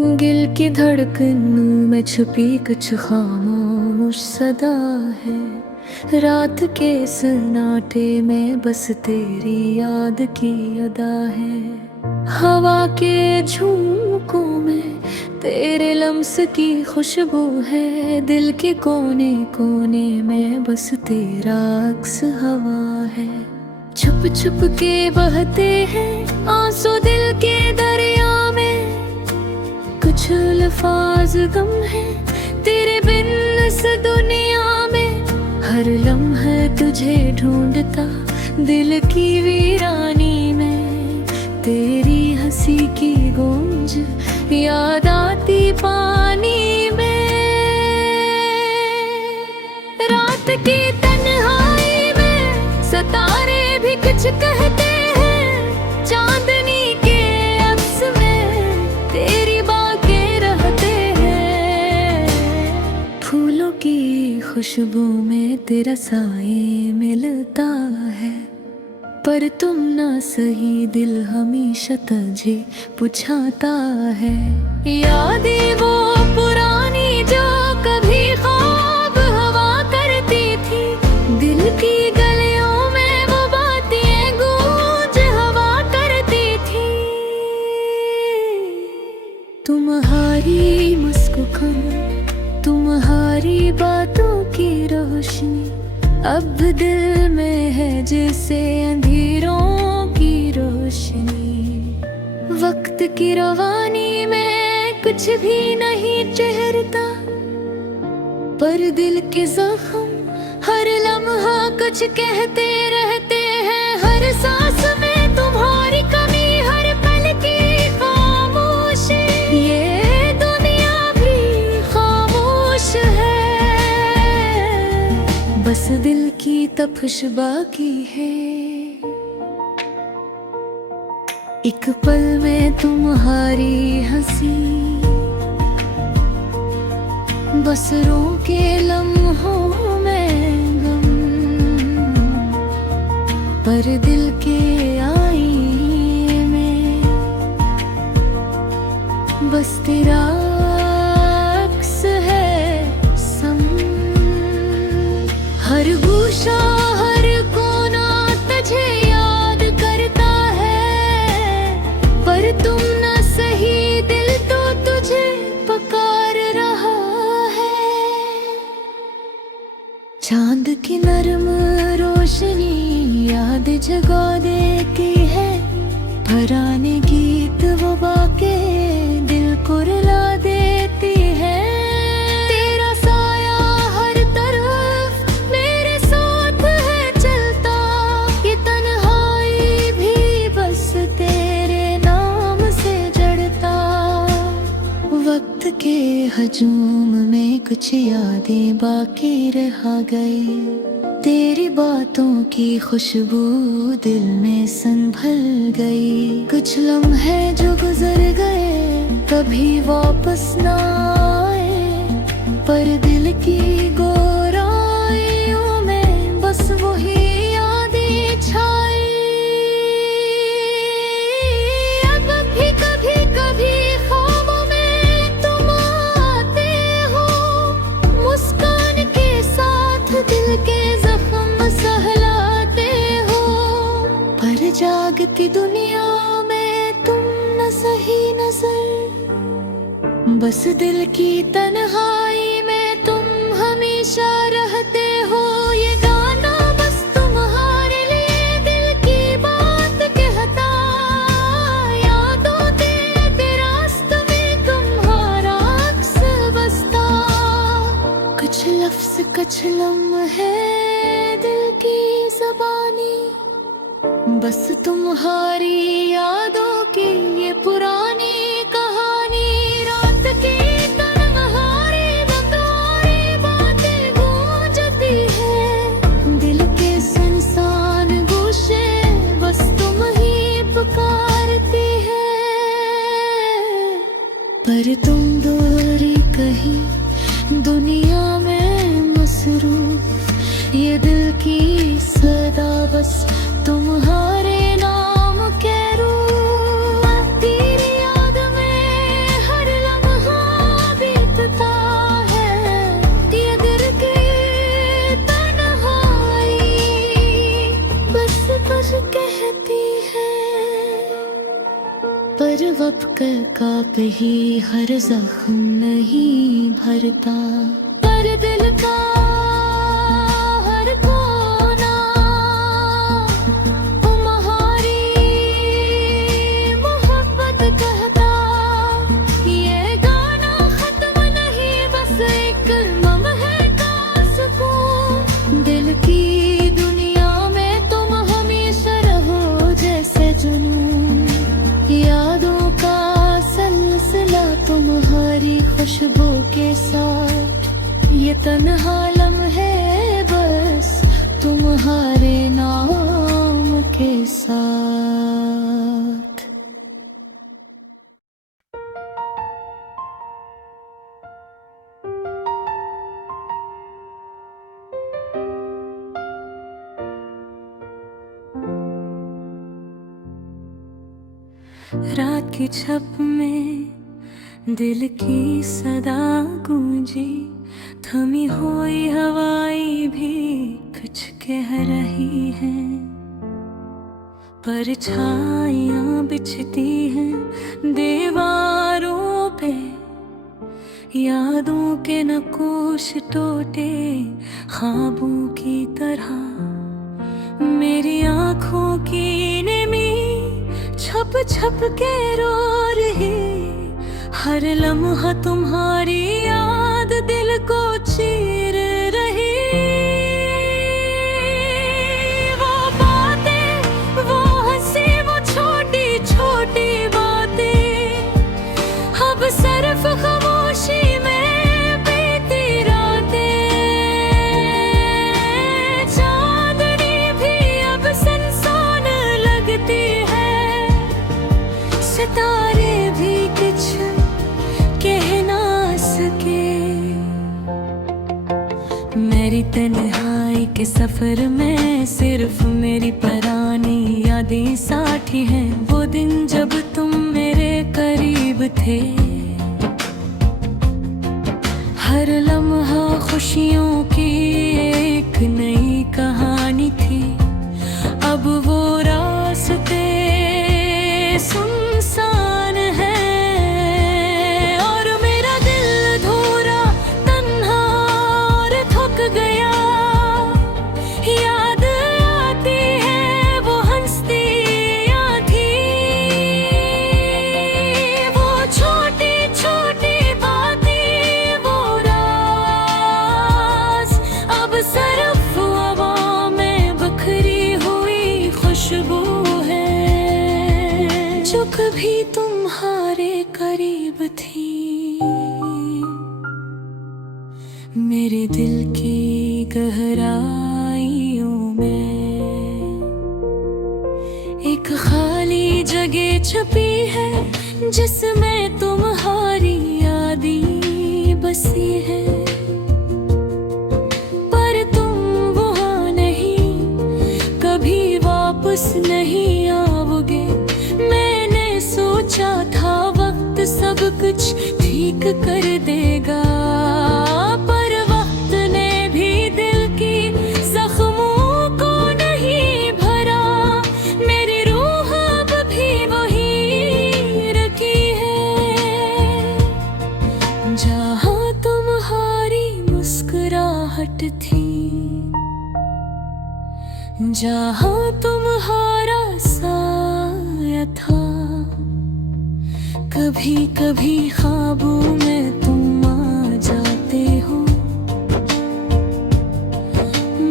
दिल की धड़कनों में छुपी कुछ खामोश सदा है। रात के सन्नाटे में बस तेरी याद की अदा है। हवा के झोंकों में तेरे लम्स की खुशबू है। दिल के कोने कोने में बस तेरा अक्स हवा है। छुप छुप के बहते हैं आंसू दिल के दरिया में। कुछ अल्फाज गम है तेरे बिन इस दुनिया में। हर लम्हा तुझे ढूंढता दिल की वीरानी में। तेरी हंसी की गूंज याद आती पानी में। रात की तन्हाई में सितारे भी कुछ कहते हैं। चांदनी के अक्स में तेरी बातें रहते हैं। फूलों की खुशबू में तेरा साए मिलता है। पर तुम ना सही दिल हमेशा तुझे पुछाता है। यादें वो पुरानी जो कभी ख्वाब हवा करती थी। दिल की गलियों में वो बातें गूंज हवा करती थी। तुम्हारी मुस्कुराहट तुम्हारी बातों की रोशनी अब दिल में है जैसे अंधेरों की रोशनी। वक्त की रवानी में कुछ भी नहीं ठहरता। पर दिल के जख्म हर लम्हा कुछ कहते रहते हैं। हर सांस में तुम्हारी कमी हर पल की खामोशी। ये दुनिया भी खामोश है। बस दिल की तपश बाकी है। एक पल में तुम्हारी हंसी बस रोके लम्हों में गम। पर दिल के आईने में बस तेरा अक्स है सम। हर गूशा हर कोना तुझे याद करता है। पर तुम न सही दिल तो तुझे पुकार रहा है। चांद की नरम रोशनी याद जगा देती है। पुराने गीत वो बाके दिल को रुला देती है। तेरा साया हर तरफ मेरे साथ है चलता। ये तन्हाई भी बस तेरे नाम से जड़ता। वक्त के हजूम में कुछ यादें बाकी रह गई। तेरी बातों की खुशबू दिल में संभल गई। कुछ लम्हे जो गुजर गए कभी वापस ना आए। पर दिल की गोराइयों में बस वही यादें छाई। अब भी कभी कभी ख्वाबों में तुम आते हो। मुस्कान के साथ दिल के जख्म सहलाते हो। पर जागती दुनिया में तुम न सही नजर। बस दिल की तन्हाई में तुम हमेशा रहते हो। ये गाना बस तुम्हारे लिए दिल की बात कहता। यादों के रास्ते में तुम्हारा अक्स बसता। कुछ लफ्ज कुछ लम्हे दिल की ज़बानी। बस तुम्हारी यादों की ये पुरानी कहानी। रात की तन्हाई तुम्हारी बातें गूंजती है। दिल के सुनसान गोशे बस तुम ही पुकारती है। पर तुम दूरी कहीं दुनिया में मसरूफ। ये दिल की सदा बस तुम्हारे नाम के रूप। तेरी याद में हर लम्हा कर काप ही हर जख्म नहीं भरता, पर दिल का हर कोना तुम्हारी मोहब्बत कहता। ये गाना खत्म नहीं, बस एक लम्हे का सुकून। दिल की दुनिया में तुम हमेशा रहो जैसे जुनून। यादों का सिलसिला तुम्हारी खुशबू के साथ, ये तन्हा लम्हे बस तुम्हारे नाम के साथ। रात की छप में दिल की सदा गूंजी, थमी हुई हवाएं भी कुछ कह रही हैं। परछाइयां बिछती हैं दीवारों पे, यादों के नक्काश टोटे ख्वाबों की तरह। मेरी आँखों की नमी छप छप के रो रही, हर लम्हा तुम्हारी याद दिल को चीर रही। वो बातें, वो हंसी, वो छोटी छोटी बातें, अब सिर्फ खामोशी में बीती रातें। चांदनी भी अब सुनसान लगती है, सितारे भी कुछ कह ना सके। मेरी तन्हाई के सफर में सिर्फ मेरी पुरानी यादें साथी हैं। वो दिन जब तुम मेरे करीब थे, हर लम्हा खुशियों की एक नई कहानी थी। अब वो रास्ते सुनसान है, और मेरा दिल धूरा तन्हा और थक गया। याद आती है वो हंसतियाँ थी, वो छोटी छोटी बातें, वो राज अब सिर्फ हवा में बिखरी हुई खुशबू है, जो कभी तुम्हारे करीब थी। मेरे दिल की गहराइयों में एक खाली जगह छुपी है, जिसमें तुम्हारी यादें बसी है। पर तुम वहाँ नहीं, कभी वापस नहीं आओगे। मैंने सोचा था वक्त सब कुछ ठीक कर देगा, पर वक्त ने भी दिल की जख्मों को नहीं भरा। मेरी रूह अब भी वही रखी है, जहाँ तुम्हारी मुस्कुराहट थी, जहाँ तुम्हारा साया था। कभी कभी ख्वाबों में तुम आ जाते हो,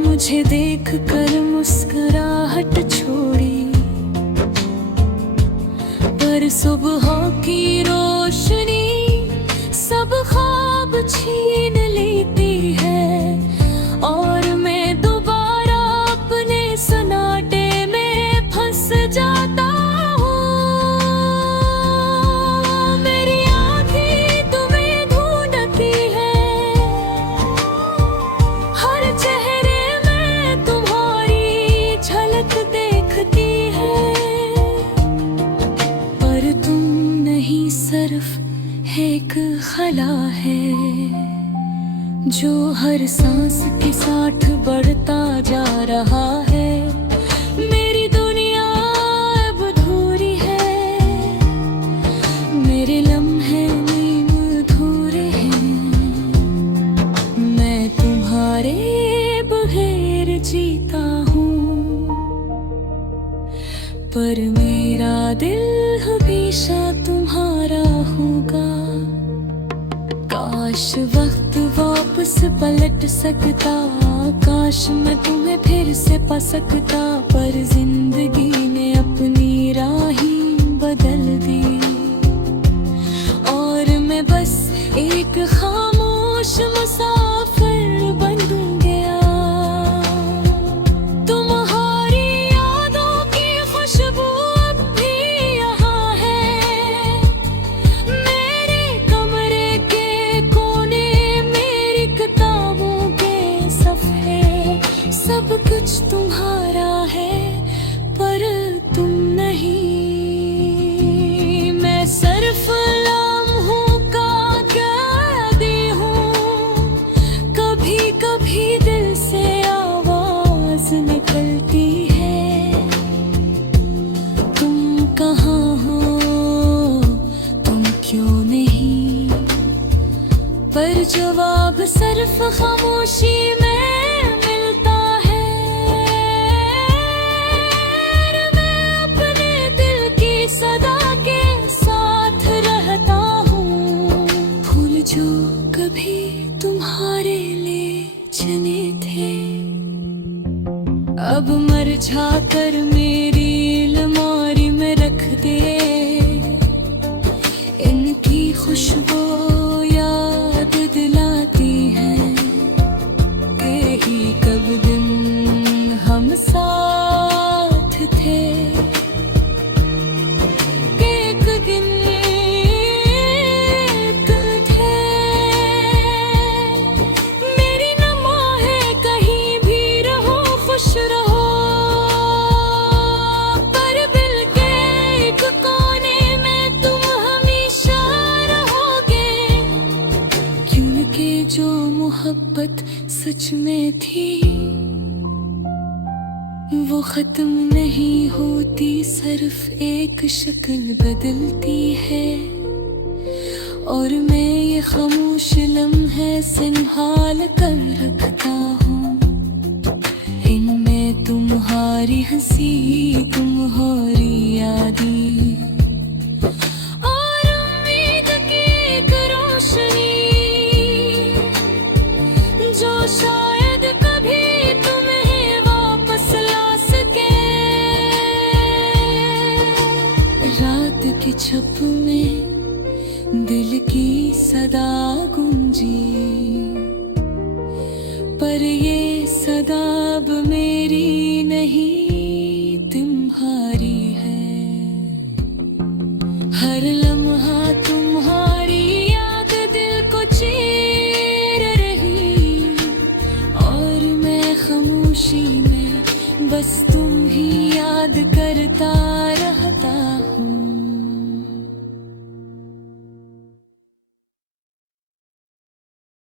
मुझे देख कर मुस्कुराहट छोड़ी। पर सुबह की रोशनी सब ख्वाब छीन लेती है, और मैं दोबारा अपने सन्नाटे में फंस जाता हूँ। मेरी आँखें तुम्हें ढूंढती हैं, हर चेहरे में तुम्हारी झलक देखती है। पर तुम नहीं, सिर्फ एक खला है, जो हर सांस के साथ बढ़ता जा रहा है। मेरी दुनिया अब अधूरी है, पर मेरा दिल हमेशा तुम्हारा होगा। काश वक्त वापस पलट सकता, काश मैं तुम्हें फिर से पा सकता, पर जिंदगी ने अपनी राहें बदल दी और मैं बस एक खामोश मुसाफिर बन गया। तुम्हारी यादों की खुशबू अब भी यहाँ है, मेरे कमरे के कोने, मेरी किताबों के सफ़े, सब कुछ तुम्हारा है पर तुम नहीं। मैं सिर्फ लम्हों का कैदी हूँ, कभी कभी दिल से आवाज निकलती है, तुम कहाँ हो, तुम क्यों नहीं, पर जवाब सिर्फ खामोशी में मिलता है। मैं अपने दिल की सदा के साथ रहता हूँ, फूल जो कभी तुम्हारे लिए चने थे, अब मरझा कर मेरी अलमारी में रख दे। इनकी खुशबू याद दिलाती है कि कब दिन हम साथ थे, एक दिन थे। मेरी नमाहे कहीं भी रहो, खुश रहो, पर दिल के एक कोने में तुम हमेशा रहोगे, क्योंकि जो मोहब्बत सच में थी वो खत्म नहीं होती, सिर्फ एक शक्ल बदलती है। और मैं ये खामोश लम्हे संभाल कर रखता हूँ, इनमें तुम्हारी हंसी, तुम्हारी यादें और उम्मीद की एक रोशनी, जो शायद कभी तुम्हें वापस ला सके। रात की छप में दिल की सदा गूंजी, पर ये सदा अब मेरी